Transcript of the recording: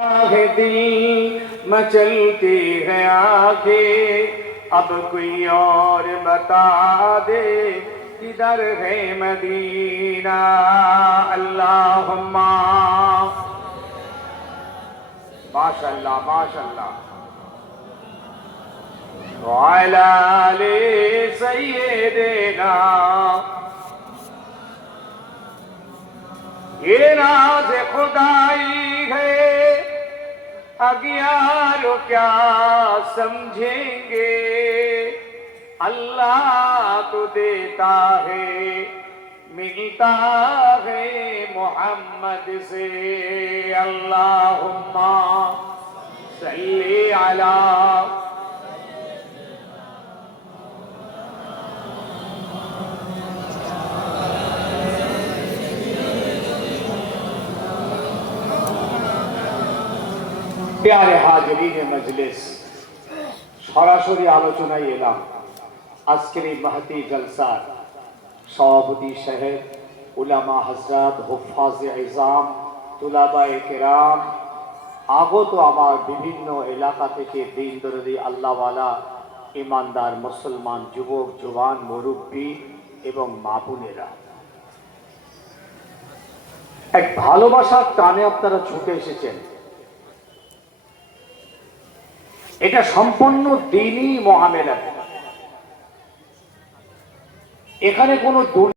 دل مچلتی ہے آگے اب کوئی اور بتا دے، کدھر ہے مدینہ؟ اللہم۔ ماشاء اللہ ماشاء اللہ وعلال سیدنا۔ یہ ناز अज्ञान क्या समझेंगे? अल्लाह तो देता है मिलता है मोहम्मद से। अल्लाह सल्ली अला প্যারে হাজরিনে মজলিস। সরাসরি আলোচনায় এলাম। আজকের এই মাহতি জলসার সভাপতি সাহেব, উলামা হজরত হুফাজ ইজাম, তুলাবায়ে কেরাম, আগত আমার বিভিন্ন এলাকা থেকে দিন দরদি আল্লাহওয়ালা, ইমানদার মুসলমান যুবক জওয়ান মুরব্বী এবং মা এক ভালোবাসার টানে আপনারা ছুটে এসেছেন। এটা সম্পূর্ণ দিনই মহামেলা এখানে কোনো